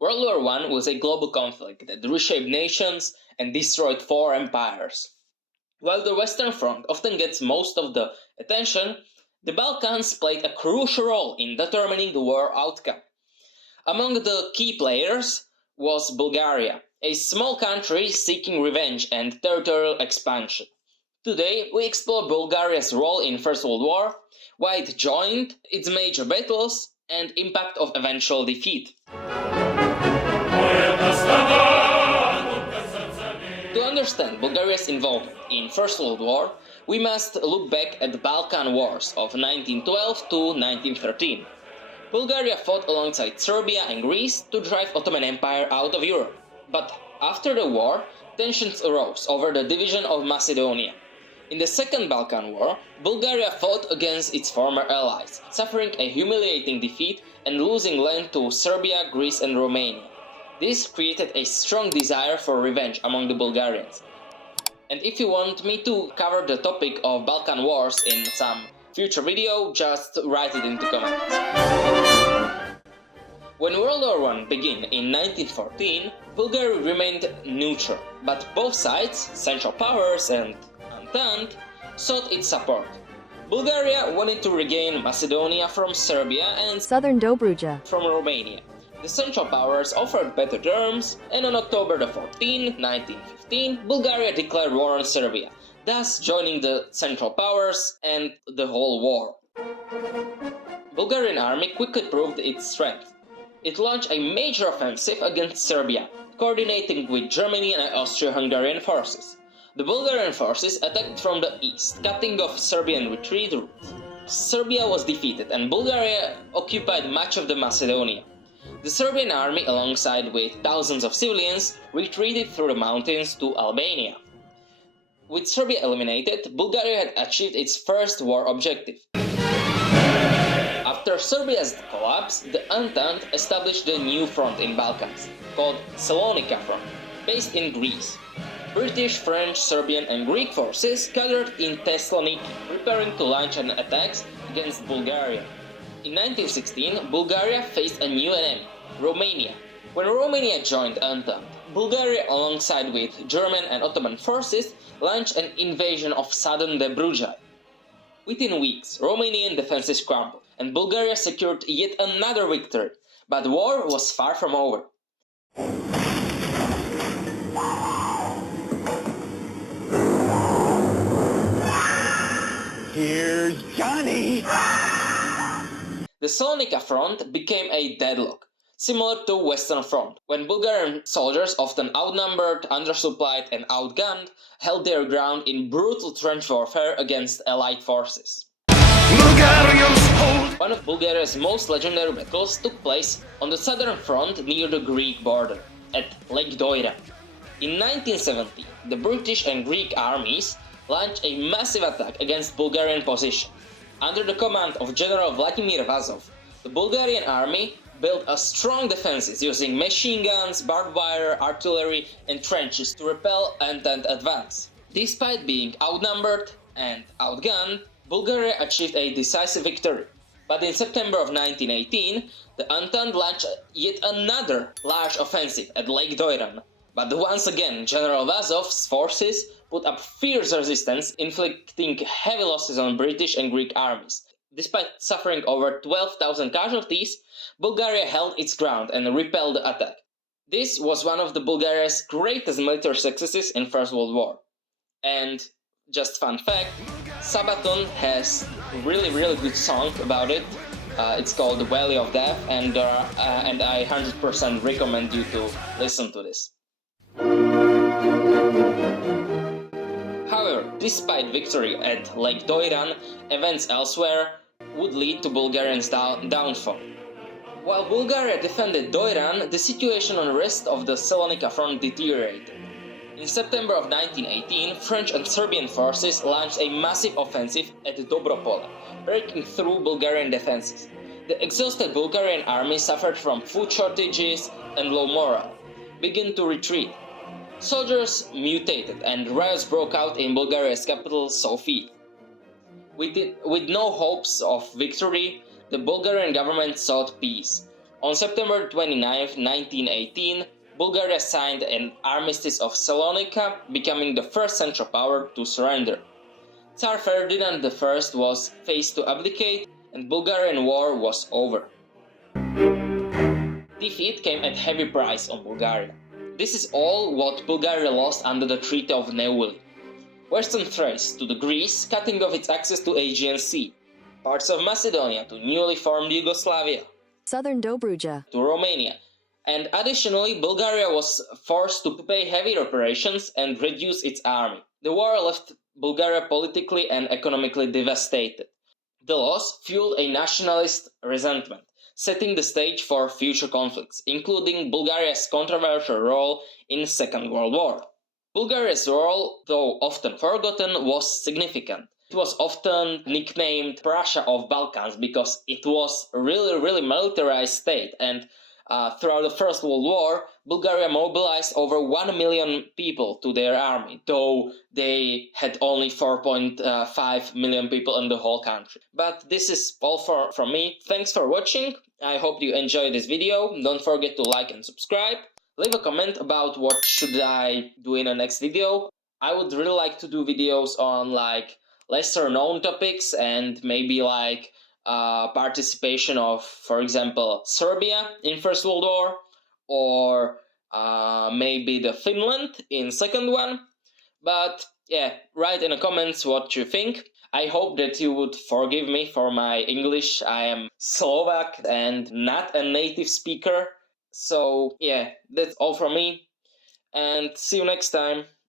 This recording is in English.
World War I was a global conflict that reshaped nations and destroyed four empires. While the Western Front often gets most of the attention, the Balkans played a crucial role in determining the war outcome. Among the key players was Bulgaria, a small country seeking revenge and territorial expansion. Today, we explore Bulgaria's role in First World War, why it joined, its major battles, and impact of eventual defeat. To understand Bulgaria's involvement in First World War, we must look back at the Balkan Wars of 1912 to 1913. Bulgaria fought alongside Serbia and Greece to drive Ottoman Empire out of Europe. But after the war, tensions arose over the division of Macedonia. In the Second Balkan War, Bulgaria fought against its former allies, suffering a humiliating defeat and losing land to Serbia, Greece and Romania. This created a strong desire for revenge among the Bulgarians. And if you want me to cover the topic of Balkan Wars in some future video, just write it into comments. When World War I began in 1914, Bulgaria remained neutral, but both sides, Central Powers and Entente, sought its support. Bulgaria wanted to regain Macedonia from Serbia and Southern Dobruja from Romania. The Central Powers offered better terms, and on October 14, 1915, Bulgaria declared war on Serbia, thus joining the Central Powers and the whole war. Bulgarian army quickly proved its strength. It launched a major offensive against Serbia, coordinating with Germany and Austro-Hungarian forces. The Bulgarian forces attacked from the east, cutting off Serbian retreat routes. Serbia was defeated and Bulgaria occupied much of the Macedonia. The Serbian army, alongside with thousands of civilians, retreated through the mountains to Albania. With Serbia eliminated, Bulgaria had achieved its first war objective. After Serbia's collapse, the Entente established a new front in Balkans, called Salonika Front, based in Greece. British, French, Serbian and Greek forces gathered in Thessaloniki, preparing to launch an attack against Bulgaria. In 1916, Bulgaria faced a new enemy, Romania. When Romania joined Entente, Bulgaria, alongside with German and Ottoman forces, launched an invasion of southern Dobruja. Within weeks, Romanian defenses crumbled, and Bulgaria secured yet another victory, but the war was far from over. Here's Johnny! The Salonika front became a deadlock, similar to Western Front, when Bulgarian soldiers, often outnumbered, undersupplied and outgunned, held their ground in brutal trench warfare against allied forces. One of Bulgaria's most legendary battles took place on the southern front near the Greek border, at Lake Doira. In 1970, the British and Greek armies launched a massive attack against Bulgarian positions. Under the command of General Vladimir Vazov, the Bulgarian army built a strong defenses using machine guns, barbed wire, artillery and trenches to repel Entente advance. Despite being outnumbered and outgunned, Bulgaria achieved a decisive victory. But in September of 1918, the Entente launched yet another large offensive at Lake Doiran. But once again, General Vazov's forces put up fierce resistance, inflicting heavy losses on British and Greek armies. Despite suffering over 12,000 casualties, Bulgaria held its ground and repelled the attack. This was one of the Bulgaria's greatest military successes in First World War. And just fun fact, SABATON has a really good song about it. It's called The Valley of Death, and I 100% recommend you to listen to this. However, despite victory at Lake Doiran, events elsewhere would lead to Bulgarians' downfall. While Bulgaria defended Doiran, the situation on the rest of the Salonika front deteriorated. In September of 1918, French and Serbian forces launched a massive offensive at Dobropole, breaking through Bulgarian defenses. The exhausted Bulgarian army suffered from food shortages and low morale, began to retreat. Soldiers mutated and riots broke out in Bulgaria's capital, Sofia. With no hopes of victory, the Bulgarian government sought peace. On September 29, 1918, Bulgaria signed an armistice of Salonika, becoming the first Central Power to surrender. Tsar Ferdinand I was faced to abdicate, and Bulgarian War was over. Defeat came at heavy price on Bulgaria. This is all what Bulgaria lost under the Treaty of Neuilly. Western Thrace to the Greece, cutting off its access to Aegean Sea. Parts of Macedonia to newly formed Yugoslavia. Southern Dobruja to Romania. And additionally, Bulgaria was forced to pay heavy reparations and reduce its army. The war left Bulgaria politically and economically devastated. The loss fueled a nationalist resentment, setting the stage for future conflicts, including Bulgaria's controversial role in the Second World War. Bulgaria's role, though often forgotten, was significant. It was often nicknamed Prussia of Balkans because it was a really militarized state, and throughout the First World War, Bulgaria mobilized over 1 million people to their army, though they had only 4.5 million people in the whole country. But this is all from me. Thanks for watching. I hope you enjoyed this video. Don't forget to like and subscribe. Leave a comment about what should I do in the next video. I would really like to do videos on like lesser known topics and maybe like participation of, for example, Serbia in First World War, or maybe the Finland in second one. But yeah, write in the comments what you think. I hope that you would forgive me for my English. I am Slovak and not a native speaker. So yeah, that's all from me, and see you next time.